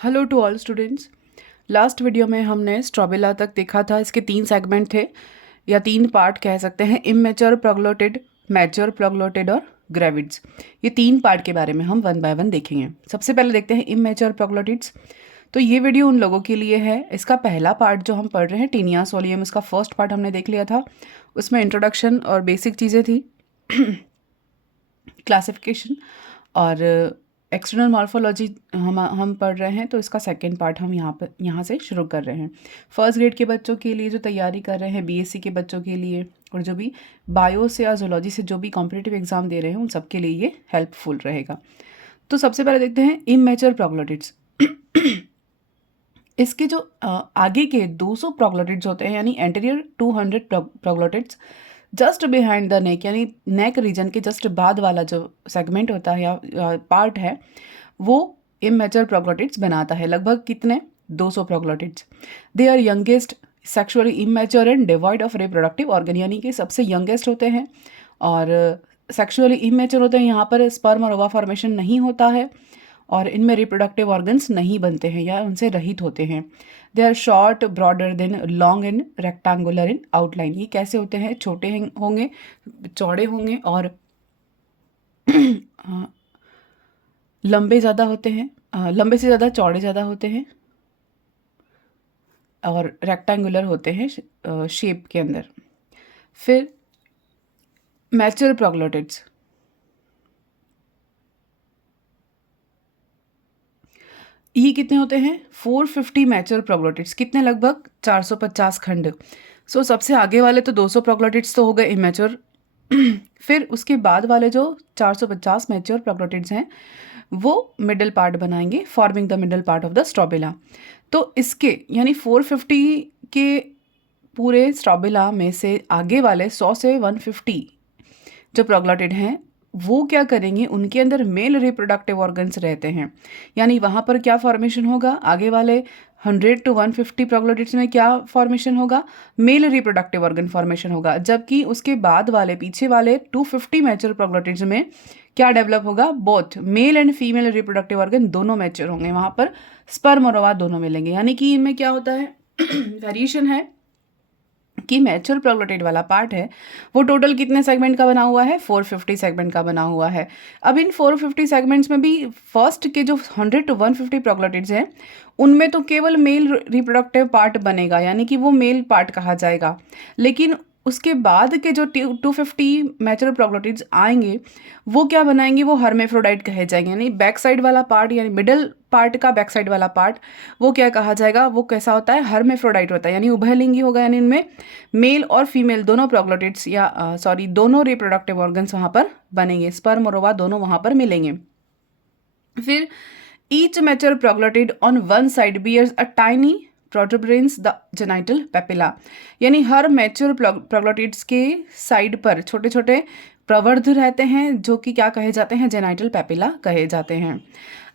Hello to all students. Last video में हमने strobila तक देखा था। इसके 3 सेगमेंट थे या 3 पार्ट कह सकते हैं, इमेच्योर प्रोग्लोटिड, मैच्योर प्रोग्लोटिड और ग्रेविड्स। ये 3 पार्ट के बारे में हम वन बाय वन देखेंगे। सबसे पहले देखते हैं इमेच्योर प्रोग्लोटिड्स। तो ये वीडियो उन लोगों के लिए है। इसका पहला पार्ट जो हम पढ़ रहे हैं टीनिया सोलियम, इसका फर्स्ट पार्ट हमने देख लिया था। उसमें इंट्रोडक्शन और बेसिक चीज़ें थी, क्लासिफिकेशन और एक्सटर्नल मॉर्फोलॉजी हम पढ़ रहे हैं। तो इसका सेकंड पार्ट हम यहाँ से शुरू कर रहे हैं। फर्स्ट ग्रेड के बच्चों के लिए जो तैयारी कर रहे हैं, बीएससी के बच्चों के लिए, और जो भी बायो से या जूलॉजी से जो भी कॉम्पिटिटिव एग्जाम दे रहे हैं उन सबके लिए ये हेल्पफुल रहेगा। तो सबसे पहले देखते हैं इमेच्योर प्रोग्लोटिड्स। इसके जो आगे के 200 प्रोग्लोटिड्स होते हैं, यानी anterior 200 proglottids, just behind the neck यानी नेक रीजन के जस्ट बाद वाला जो सेगमेंट होता है या पार्ट है, वो इमेच्योर प्रोग्लोटिड्स बनाता है। लगभग कितने? 200 proglottids. They are youngest, sexually immature and devoid of reproductive organ, यानी कि सबसे यंगेस्ट होते हैं और सेक्सुअली इमेच्योर होते हैं। यहाँ पर स्पर्म और ओवा फॉर्मेशन नहीं होता है और इनमें रिप्रोडक्टिव ऑर्गन्स नहीं बनते हैं या उनसे रहित होते हैं। They are short, broader than long and rectangular in outline. ये कैसे होते हैं? छोटे होंगे, चौड़े होंगे और लंबे ज़्यादा होते हैं, लंबे से ज़्यादा चौड़े ज़्यादा होते हैं और रेक्टेंगुलर होते हैं शेप के अंदर। फिर मैच्योर प्रोग्लोटिड्स, ये कितने होते हैं? 450 मैच्योर प्रोग्लोटिड्स। कितने? लगभग 450 खंड। सो सबसे आगे वाले तो 200 प्रोग्लोटिड्स तो हो गए इमेच्योर। फिर उसके बाद वाले जो 450 मैच्योर प्रोग्लोटिड्स हैं वो मिडल पार्ट बनाएंगे, forming the middle part of the strobila. तो इसके यानी 450 के पूरे स्ट्रॉबिला में से आगे वाले 100 से 150 जो प्रोग्लोटिड हैं वो क्या करेंगे? उनके अंदर मेल रिप्रोडक्टिव ऑर्गन्स रहते हैं, यानी वहाँ पर क्या फॉर्मेशन होगा? आगे वाले 100 to 150 प्रोग्लोटिड्स में क्या फॉर्मेशन होगा? मेल रिप्रोडक्टिव ऑर्गन फॉर्मेशन होगा। जबकि उसके बाद वाले पीछे वाले 250 मैच्योर प्रोग्लोटिड्स में क्या डेवलप होगा? Both male and female reproductive organ दोनों मैच्योर होंगे। वहाँ पर स्पर्म और ओवा दोनों मिलेंगे। यानी कि इनमें क्या होता है? वेरिएशन है कि मैच्योर प्रोग्लोटिड वाला पार्ट है वो टोटल कितने सेगमेंट का बना हुआ है? 450 सेगमेंट का बना हुआ है। अब इन 450 सेगमेंट्स में भी फर्स्ट के जो 100 to 150 प्रोग्लोटिड्स हैं उनमें तो केवल मेल रिप्रोडक्टिव पार्ट बनेगा, यानी कि वो मेल पार्ट कहा जाएगा। लेकिन उसके बाद के जो 250 मैच्योर प्रोग्लोटिड्स आएंगे वो क्या बनाएंगे? वो हर्मेफ्रोडाइट कहे जाएंगे। यानी बैक साइड वाला पार्ट, यानी मिडल पार्ट का बैक साइड वाला पार्ट, वो क्या कहा जाएगा? वो कैसा होता है? हर्मेफ्रोडाइट होता है, यानी उभयलिंगी होगा। यानी इनमें मेल और फीमेल दोनों प्रोग्लोटिड्स या दोनों रिप्रोडक्टिव ऑर्गन्स वहाँ पर बनेंगे, स्पर्म और ओवा दोनों वहाँ पर मिलेंगे। फिर each mature proglottid on one side bears a tiny protuberance the genital papilla, यानी हर मैच्योर प्रोग्लोटिड्स के साइड पर छोटे छोटे प्रवर्ध रहते हैं जो कि क्या कहे जाते हैं? जेनाइटल पेपिला कहे जाते हैं।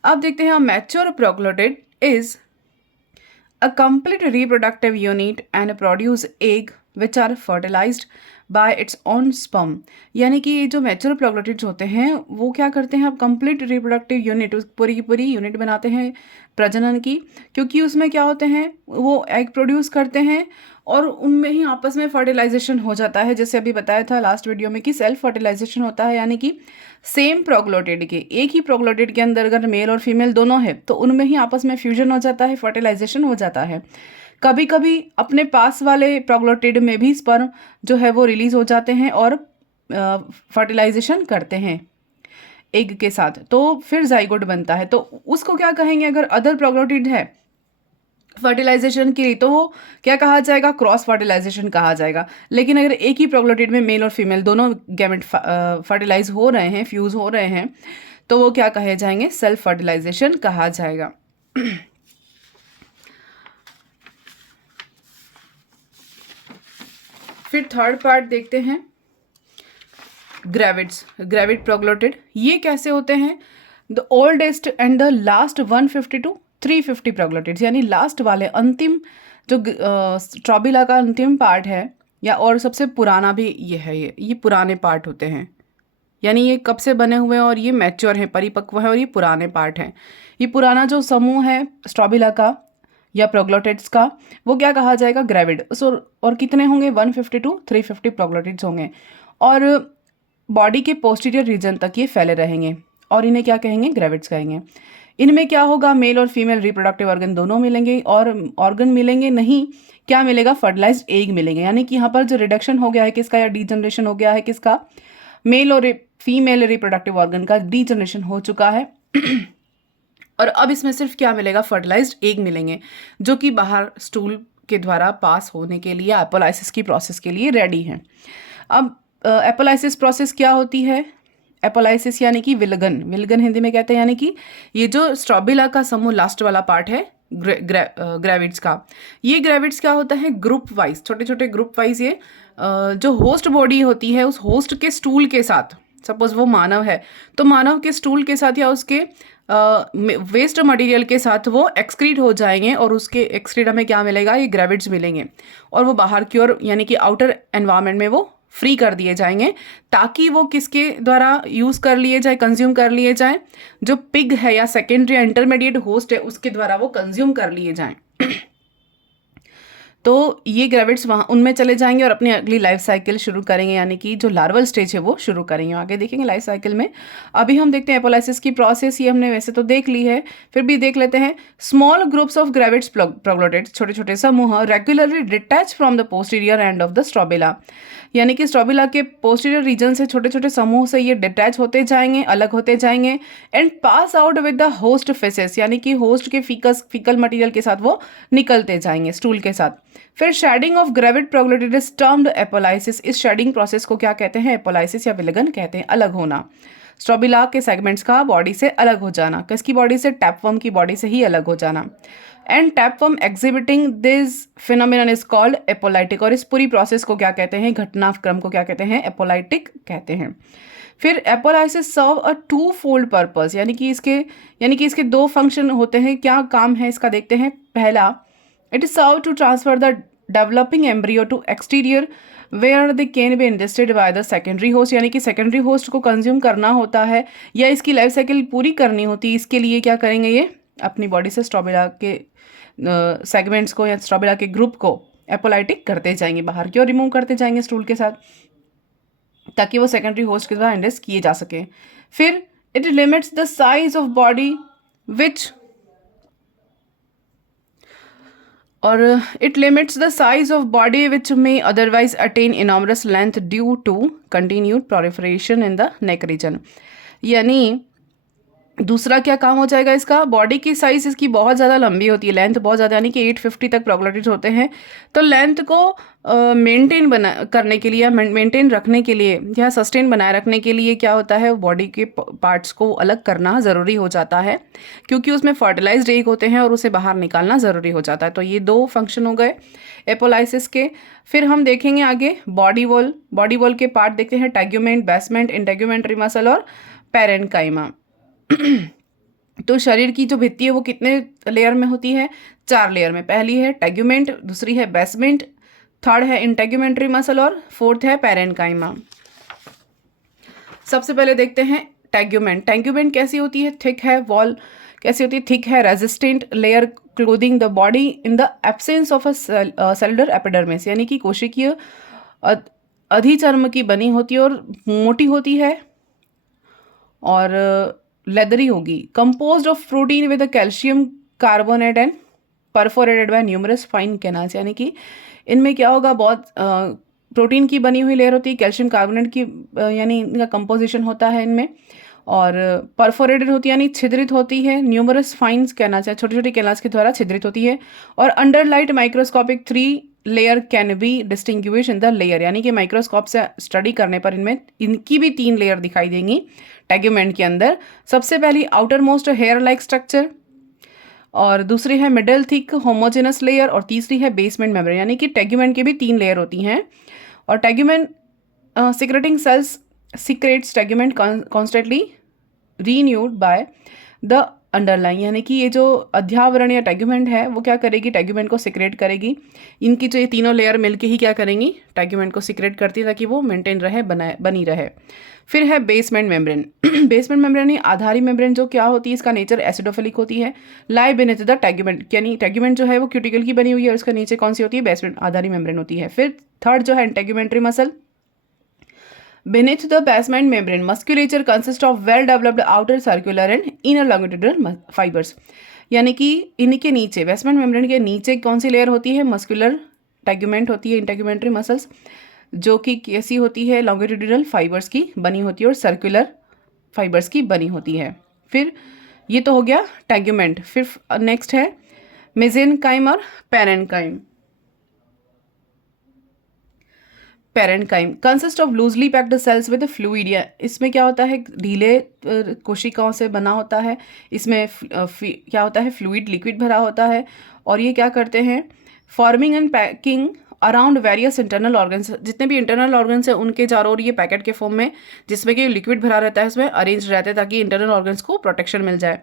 अब देखते हैं mature proglottid is a complete reproductive unit and produce egg which are fertilized by its own sperm, यानी कि ये जो मैच्योर प्रोग्लोटिड्स होते हैं वो क्या करते हैं? अब कंप्लीट रिप्रोडक्टिव यूनिट, पूरी की पूरी यूनिट बनाते हैं प्रजनन की, क्योंकि उसमें क्या होते हैं? वो एग प्रोड्यूस करते हैं और उनमें ही आपस में फर्टिलाइजेशन हो जाता है। जैसे अभी बताया था लास्ट वीडियो में कि सेल्फ फर्टिलाइजेशन होता है, यानी कि सेम प्रोग्लोटिड के, एक ही प्रोग्लोटिड के अंदर अगर मेल और फीमेल दोनों है तो उनमें ही आपस में फ्यूजन हो जाता है, फर्टिलाइजेशन हो जाता है। कभी कभी अपने पास वाले प्रोग्लोटिड में भी स्पर्म जो है वो रिलीज हो जाते हैं और फर्टिलाइजेशन करते हैं एग के साथ, तो फिर जाइगोट बनता है। तो उसको क्या कहेंगे? अगर अदर प्रोग्लोटिड है फर्टिलाइजेशन के लिए तो वो क्या कहा जाएगा? क्रॉस फर्टिलाइजेशन कहा जाएगा। लेकिन अगर एक ही प्रोग्लोटिड में मेल और फीमेल दोनों गैमेट फर्टिलाइज हो रहे हैं, फ्यूज हो रहे हैं, तो वो क्या कहे जाएंगे? सेल्फ फर्टिलाइजेशन कहा जाएगा। फिर थर्ड पार्ट देखते हैं, ग्रेविड्स, ग्रेविड प्रोग्लोटिड। ये कैसे होते हैं? The oldest and the last 150 to 350 proglottids, यानी लास्ट वाले अंतिम जो स्ट्रॉबिला का अंतिम पार्ट है या और सबसे पुराना भी ये है। ये पुराने पार्ट होते हैं, यानी ये कब से बने हुए हैं और ये मैच्योर हैं, परिपक्व है और ये पुराने पार्ट हैं। ये पुराना जो समूह है स्ट्रॉबिला का या प्रोग्लोटिड्स का, वो क्या कहा जाएगा, ग्रेविड। और कितने होंगे, 150 to 350 प्रोग्लोटिड्स होंगे और बॉडी के पोस्टीरियर रीजन तक ये फैले रहेंगे और इन्हें क्या कहेंगे, ग्रेविड्स कहेंगे। इनमें क्या होगा, मेल और फीमेल रिप्रोडक्टिव ऑर्गन दोनों मिलेंगे और ऑर्गन मिलेंगे नहीं, क्या मिलेगा, फर्टिलाइज्ड एग मिलेंगे। यानी कि यहाँ पर जो रिडक्शन हो गया है किसका या डीजनरेशन हो गया है किसका, मेल और फीमेल रिप्रोडक्टिव ऑर्गन का डीजनरेशन हो चुका है और अब इसमें सिर्फ क्या मिलेगा, फर्टिलाइज्ड एग मिलेंगे जो कि बाहर स्टूल के द्वारा पास होने के लिए एपोलाइसिस की प्रोसेस के लिए रेडी हैं। अब एपोलाइसिस प्रोसेस क्या होती है, एपोलाइसिस यानी कि विलगन, विलगन हिंदी में कहते हैं, यानी कि ये जो स्ट्रॉबिला का समूह लास्ट वाला पार्ट है ग्रेविड्स का, ये ग्रेविड्स क्या होता है, ग्रुप वाइज, छोटे छोटे ग्रुप वाइज ये जो होस्ट बॉडी होती है उस होस्ट के स्टूल के साथ, सपोज वो मानव है तो मानव के स्टूल के साथ या उसके वेस्ट मटेरियल के साथ वो एक्सक्रीट हो जाएंगे और उसके एक्सक्रीट में क्या मिलेगा, ये ग्रेविड्स मिलेंगे और वो बाहर की ओर यानी कि आउटर एनवायरनमेंट में वो फ्री कर दिए जाएंगे ताकि वो किसके द्वारा यूज़ कर लिए जाए, कंज्यूम कर लिए जाए, जो पिग है या सेकेंडरी या इंटरमीडिएट होस्ट है उसके द्वारा वो कंज्यूम कर लिए जाएं। तो ये ग्रेविड्स वहाँ उनमें चले जाएंगे और अपनी अगली लाइफ साइकिल शुरू करेंगे, यानी कि जो लार्वल स्टेज है वो शुरू करेंगे, आगे देखेंगे लाइफ साइकिल में। अभी हम देखते हैं एपोलाइसिस की प्रोसेस, ये हमने वैसे तो देख ली है, फिर भी देख लेते हैं। स्मॉल ग्रुप्स ऑफ ग्रेविड्स प्रोग्लोटिड्स, छोटे छोटे समूह regularly detach from the posterior end of the strobila, यानी कि स्ट्रॉबिला के पोस्टीरियर रीजन से छोटे छोटे समूह से ये डिटैच होते जाएंगे, अलग होते जाएंगे and pass out with the host faces, यानी कि होस्ट के फीकल मटेरियल के साथ वो निकलते जाएंगे स्टूल के साथ। फिर shedding of gravid proglottid is termed apolysis, इस शेडिंग प्रोसेस को क्या कहते हैं, एपोलाइसिस या विलगन कहते हैं, अलग होना, स्ट्रॉबिला के सेगमेंट्स का बॉडी से अलग हो जाना, किसकी बॉडी से, टैपवर्म की बॉडी से ही अलग हो जाना। And tapeworm exhibiting this phenomenon is called apolytic, और इस पूरी प्रोसेस को क्या कहते हैं, घटनाक्रम को क्या कहते हैं, एपोलाइटिक कहते हैं। फिर apolysis serve a to fold purpose, यानी कि इसके दो फंक्शन होते हैं, क्या काम है इसका देखते हैं। पहला, it is serve to transfer the developing embryo to exterior where they can be ingested by the secondary host, यानी कि सेकेंडरी होस्ट को कंज्यूम करना होता है या इसकी लाइफ साइकिल पूरी करनी होती है, इसके लिए क्या करेंगे, ये अपनी बॉडी से स्ट्रॉबिला के सेगमेंट्स को या स्ट्रॉबिला के ग्रुप को एपोलाइटिक करते जाएंगे, बाहर की ओर रिमूव करते जाएंगे स्टूल के साथ, ताकि वो सेकेंडरी होस्ट के द्वारा इंजेस्ट किए जा सके। फिर it limits the size of body which it limits the size of body which may otherwise attain enormous length due to continued proliferation in the neck region, यानी दूसरा क्या काम हो जाएगा इसका, बॉडी की साइज इसकी बहुत ज़्यादा लंबी होती है, लेंथ बहुत ज़्यादा, यानी कि 850 तक प्रोग्लोटिड्स होते हैं, तो लेंथ को मेंटेन करने के लिए या मेंटेन रखने के लिए या सस्टेन बनाए रखने के लिए क्या होता है, बॉडी के पार्ट्स को अलग करना ज़रूरी हो जाता है, क्योंकि उसमें फर्टिलाइज्ड एग होते हैं और उसे बाहर निकालना ज़रूरी हो जाता है। तो ये दो फंक्शन हो गए एपोलाइसिस के। फिर हम देखेंगे आगे बॉडी वॉल के पार्ट देखते हैं, टैग्यूमेंट, बेसमेंट, इंटेग्यूमेंट्री मसल और पैरेन्काइमा। तो शरीर की जो भित्ति है वो कितने लेयर में होती है, 4 लेयर में। पहली है टैग्यूमेंट, दूसरी है बेसमेंट, थर्ड है इंटेग्यूमेंट्री मसल और फोर्थ है पैरेन्काइमा। सबसे पहले देखते हैं टैग्यूमेंट। टैग्यूमेंट कैसी होती है, थिक है, वॉल कैसी होती है, थिक है, resistant layer clothing the body in the absence of a cellular epidermis, यानी कि कोशिकीय अधिचर्म की बनी होती है और मोटी होती है और लेदरी होगी। Composed of protein with calcium carbonate and perforated by numerous fine canals, यानी कि इनमें क्या होगा, बहुत प्रोटीन की बनी हुई लेयर होती है, कैल्शियम कार्बोनेट की यानी इनका कंपोजिशन होता है इनमें, और परफोरेटेड होती है यानी छिद्रित होती है, न्यूमरस फाइन कैनाल्स छोटी छोटी कैनाल्स के द्वारा छिद्रित होती है, और under light microscopic 3 layer can be distinguish in the layer, यानी कि माइक्रोस्कोप से स्टडी करने पर इनमें इनकी भी 3 लेयर दिखाई देंगी टैग्यूमेंट के अंदर। सबसे पहली outermost hair like structure, और दूसरी है मिडल थिक होमोजेनस लेयर, और तीसरी है बेसमेंट मेम्ब्रेन, यानी कि टैग्यूमेंट की भी 3 लेयर होती हैं। और tegument secreting cells secrete tegument constantly renewed by the underline, यानी कि ये जो अध्यावरण या टेगुमेंट है वो क्या करेगी, टेगुमेंट को सिक्रेट करेगी। इनकी जो ये तीनों लेयर मिलके ही क्या करेंगी, टेगुमेंट को सिक्रेट करती है ताकि वो मेंटेन रहे, बनी रहे। फिर है बेसमेंट मेम्ब्रेन। बेसमेंट मेम्ब्रेन या आधारी मेम्ब्रेन जो क्या होती है, इसका नेचर एसिडोफिलिक होती है। लाई बेनेथ द टेगुमेंट, यानी टेगुमेंट जो है वो क्यूटिकल की बनी हुई है और उसका नीचे कौन सी होती है, बेसमेंट आधारी मेम्ब्रेन होती है। फिर थर्ड जो है integumentary muscle. Beneath the basement membrane, musculature consists of well-developed outer circular and inner longitudinal fibers. यानी कि इनके नीचे, बेसमेंट मेम्ब्रेन के नीचे कौन सी लेयर होती है, मस्कुलर टेगुमेंट होती है, इंटेगुमेंट्री मसल्स, जो कि कैसी होती है, लॉन्गिट्यूडिनल फाइबर्स की बनी होती है और सर्कुलर फाइबर्स की बनी होती है। फिर ये तो हो गया टेगुमेंट। फिर नेक्स्ट है मेसेनकाइम और parenchyma. Parenchyma consist of loosely packed cells with fluid, या इसमें क्या होता है, ढीले कोशिकाओं से बना होता है। इसमें क्या होता है, फ्लूइड लिक्विड भरा होता है। और ये क्या करते हैं, forming and packing around various internal organs, जितने भी इंटरनल ऑर्गन्स हैं उनके चारों ओर ये पैकेट के फॉर्म में, जिसमें कि लिक्विड भरा रहता है, उसमें अरेंज रहते हैं ताकि इंटरनल ऑर्गन्स को प्रोटेक्शन मिल जाए।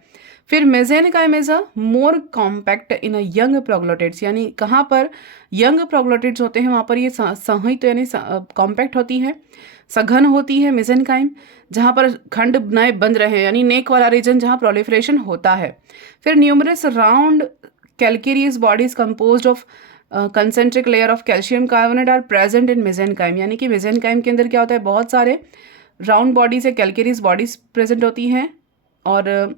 फिर mesenchyme is a more compact in a young proglottids, यानी कहाँ पर यंग प्रोग्लोटिड्स होते हैं वहाँ पर ये संहित यानी कॉम्पैक्ट होती है, सघन होती है मेसेनकाइम, जहाँ पर खंड नए बंद रहे, यानी नेक वाला रीजन जहाँ प्रोलिफरेशन होता है। फिर numerous round calcareous bodies composed of concentric layer of calcium carbonate are present in mesenchyme, यानी कि मेसेनकाइम के अंदर क्या होता है, बहुत सारे राउंड बॉडीज है, कैल्केरियस बॉडीज प्रेजेंट होती हैं और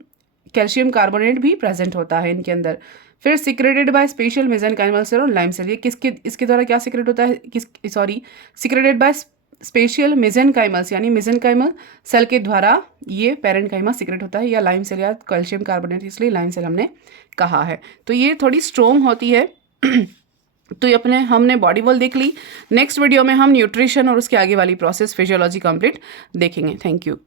कैल्शियम कार्बोनेट भी प्रेजेंट होता है इनके अंदर। फिर secreted by special mesenchymal cell और लाइम सेल, ये इसके द्वारा क्या सिक्रेट होता है, सिक्रेटेड बाय स्पेशल मेसेनकाइमल्स, यानी मेसेनकाइमल सेल के द्वारा ये पैरेन्काइमा सिक्रेट होता है, या लाइम सेल या कैल्शियम कार्बोनेट, इसलिए लाइम सेल हमने कहा है। तो ये थोड़ी स्ट्रॉन्ग होती है। तो ये हमने बॉडी वॉल देख ली। नेक्स्ट वीडियो में हम न्यूट्रिशन और उसके आगे वाली प्रोसेस फिजियोलॉजी कंप्लीट देखेंगे। Thank you.